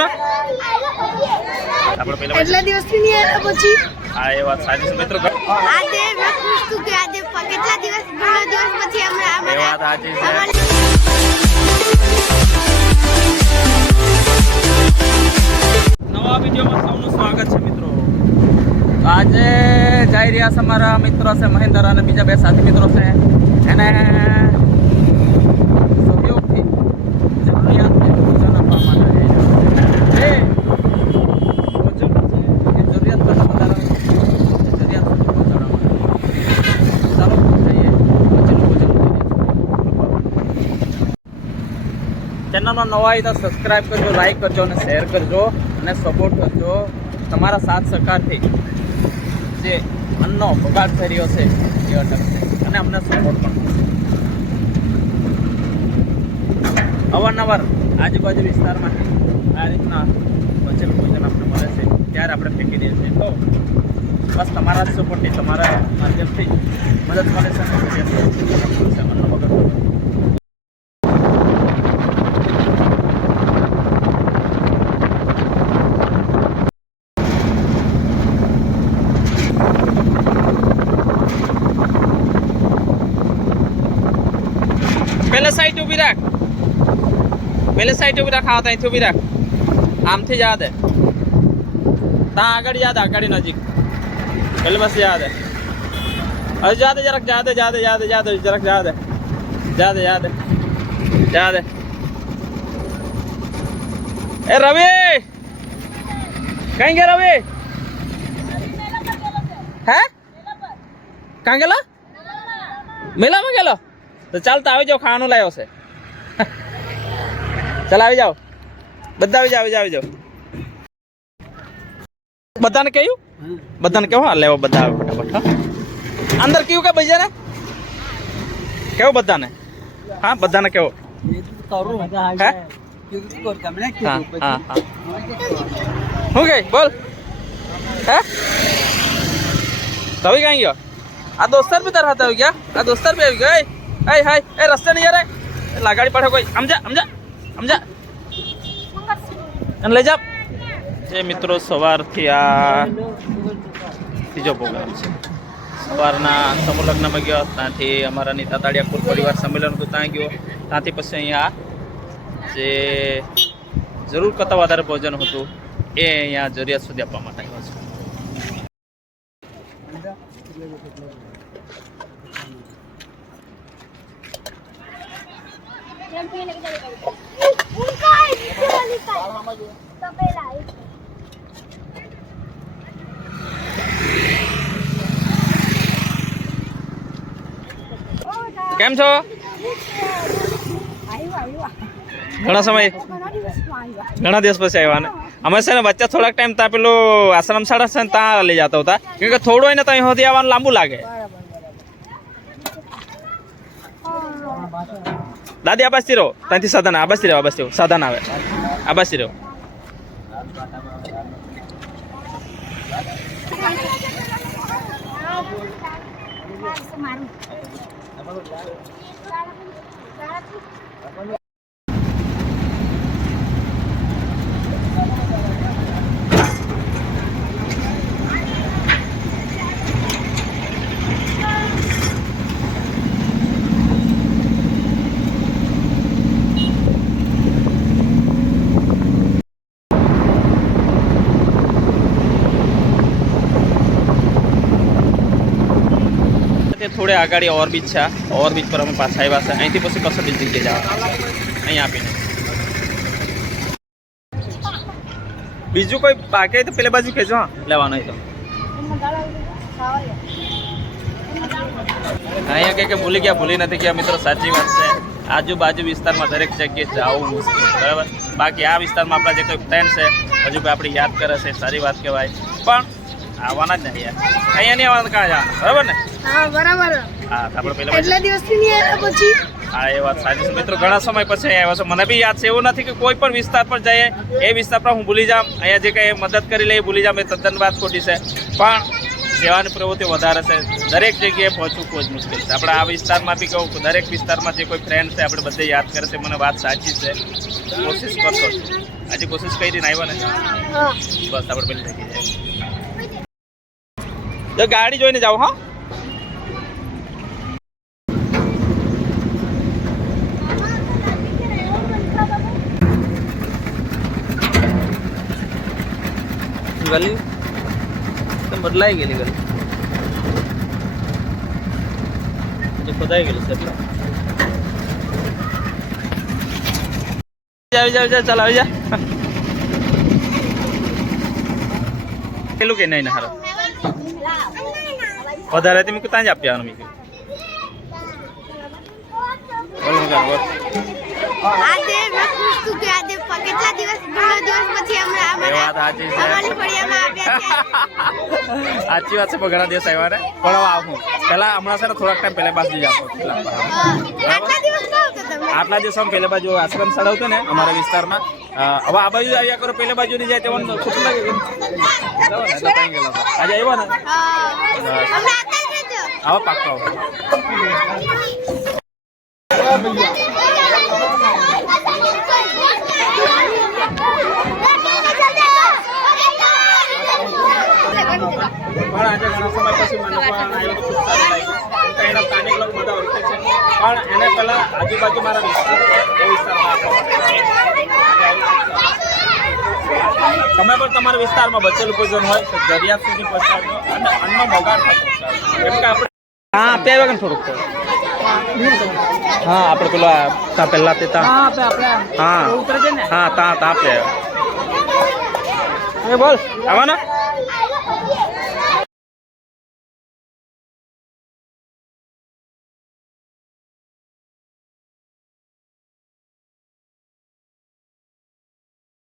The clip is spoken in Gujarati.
ને એટલા દિવસથી નહીં આવ્યા પછી? હા એ વાત સાચી છે. મિત્રો આજે મેં ખુશ છું કે આજે કેટલા દિવસ ઘણા દિવસ પછી અમે એ વાત સાચી છે. નવા વિડીયોમાં સૌનું સ્વાગત છે મિત્રો. આજે જઈ રહ્યા છે અમારા મિત્રો છે મહેન્દ્ર અને બીજા બે સાથી મિત્રો છે. એને સહયોગથી જરૂરિયાતને ભોજન આપવા માટે જઈ રહ્યા છે. જે ભોજન છે એ જરૂરિયાત કરતાં વધારે જરૂરિયાત સુધી પહોંચાડવા માટે. ચાલો જઈએ ભોજન ભોજન લઈને. ચેનલમાં નવા હોય તો સબસ્ક્રાઈબ કરજો લાઈક કરજો અને શેર કરજો અને સપોર્ટ કરજો તમારા સાથ સહકારથી. જે અન્નનો બગાડ થઈ રહ્યો છે, એ અટકશે. અને અમને સપોર્ટ પણ અવારનવાર આજુબાજુ વિસ્તારમાંથી આ રીતના વચન ભોજન આપણે મળે છે, ત્યારે આપણે ફેંકી દઈએ છીએ. તો બસ તમારા જ સપોર્ટથી તમારા માધ્યમથી મદદ મળે છે અને છે અન્ન બગાડ પેલે સાઈડ ઊભી રાખ પેલે સાઈડ ઊભી રાખ હા ત્યાંથી ઊભી રાખ. આમથી યાદ હે. ત્યાં આગળ યાદ આગળ નજીક. પેલે બસ યાદ હે. હવે યાદ જરાક યાદ યાદ યાદ દે જા દે જા દે જરાક યાદ યાદ યાદ દે જા દે જા દે એ રવિ! કઈ ગયા રવિ? હે? કાં ગયેલો? મેલામાં ગયેલો? તો ચાલ તો આવી જાઓ, ખાવાનું લાવ્યો છે. ચાલ, આવી જાઓ. બધા આવી જાઓ આવી જાઓ આવી જાઓ. બધાને કહ્યું? બધાને કેવું હા, લેવો બધા આવે ફટાફટ અંદર કેવું કે બીજાને કેવો બધાને? હા, બધાને કેવો? શું ગઈ બોલ. હે? તવી કઈ ગયો? આ દોસ્તાર બી તારા હાથે આવી ગયા? આ દોસ્તાર બી આવી ગયો? એ હાય. એ, રસ્તે નહીં યાર લાગાડી પાડે કોઈ. સમજા સમજા. સમજા? અને લઈ જા જે મિત્રો સવારથી આ ત્રીજો પ્રોગ્રામ છે. સવારના સમૂહ લગ્નમાં ગયો, ત્યાંથી અમારા નીતા કુલ પરિવાર સંમેલન હતું, ત્યાં ગયો. ત્યાંથી પછી અહીંયા જે જરૂર કરતાં વધારે ભોજન હતું, એ અહીંયા જરૂરિયાત સુધી આપવા માટે આવ્યો છે. કેમ છો? ઘણા સમય ઘણા દિવસ પછી આવ્યા ને. અમે છે ને વચ્ચે થોડાક ટાઈમ ત્યાં પેલું આશ્રમ શાળા છે ને ત્યાં લઈ જતા હતા. કેમ કે થોડું હોય ને ત્યાં સુધી આવવાનું લાંબુ લાગે. Dadi apa sih Tanti sadana apa sih Apa sih Sadana apa sih Semaru. થોડે આગળ ઓવરબ્રિજ છે. ઓવરબ્રિજ પર અમે પાછા આવ્યા છે. અહીંથી પછી કશો બીજી જગ્યાએ જવા. અહીં આપીને. બીજું કોઈ બાકી તો પેલે બાજુ કહેજો હા. લેવાનું તો. અહીંયા કે કે ભૂલી ગયા, ભૂલી નથી ગયા મિત્રો, સાચી વાત છે. આજુબાજુ વિસ્તારમાં દરેક જગ્યાએ જવું બરાબર? બાકી આ વિસ્તારમાં આપણા જે કોઈ ફ્રેન્ડ છે, હજુ કોઈ આપણી યાદ કરે છે, સારી વાત કહેવાય. પણ આવવાના જ નહીં અહીંયા નહીં આવવાનું કાં જવાનું? બરાબર ને? હા બરાબર. હા આપણે પેલા એટલા દિવસથી નહીં આવ્યા પછી? હા એ વાત સાચી મિત્રો ઘણા સમય પછી અહીંયા આવ્યો છે. મને બી યાદ છે એવું નથી કે કોઈ પણ વિસ્તાર પર જઈએ એ વિસ્તાર પર હું ભૂલી જામ અહીંયા જે કંઈ મદદ કરી લઈએ ભૂલી જામ એ તદ્દન વાત ખોટી છે. પણ સેવાની પ્રવૃત્તિ વધારે છે. દરેક જગ્યાએ પહોંચવું ખૂબ જ મુશ્કેલ છે. આપણે આ વિસ્તારમાં બી કહું દરેક વિસ્તારમાં જે કોઈ ફ્રેન્ડ છે આપણે બધે યાદ કરે છે. મને વાત સાચી છે. કોશિશ કરશો આજે કોશિશ કરી ને આવ્યા ને? બસ આપણે પેલી જાય જો ગાડી જોઈને જાઓ, હા. ગલી? તો બદલાઈ ગયેલી ગલી. ખોદાઈ ગયેલી છે આવી જા આવી જા, ચાલ, આવી જા. પેલું કે નહીં હારો? વધારે દિવસ પછી હમણાં એ વાત સાચી વાત છે પણ ઘણા દિવસ આવ્યા ને. પણ આવું. પેલા હમણાં છે ને થોડાક ટાઈમ પહેલા બાજુ જ આપો. આટલા દિવસ આમ પહેલા બાજુ આશ્રમ હતું ને અમારા વિસ્તારમાં. હવે આ બાજુ આવ્યા કરો પહેલા બાજુ નહીં જાય તેવાનું ખોટું લાગે આજે આવ્યો ને આવો પાક્કો પણ આજે ઘણો સમય પછી મને પણ આવ્યો ખૂબ એના સ્થાનિક લોકો બધા ઓળખે છે પણ એને પહેલા આજુબાજુ મારા વિસ્તાર વિસ્તારમાં તમે પણ તમારા વિસ્તારમાં બચેલું ભોજન હોય તો દરિયા સુધી અને અન્નનો બગાડ થતો કેમ કે આપણે હા આપી આવ્યા કે થોડુંક. હા આપણે પેલો તા પહેલા તે તા. હા હા. હા તા તા આપી. આવ્યા એ બોલ. આવવાના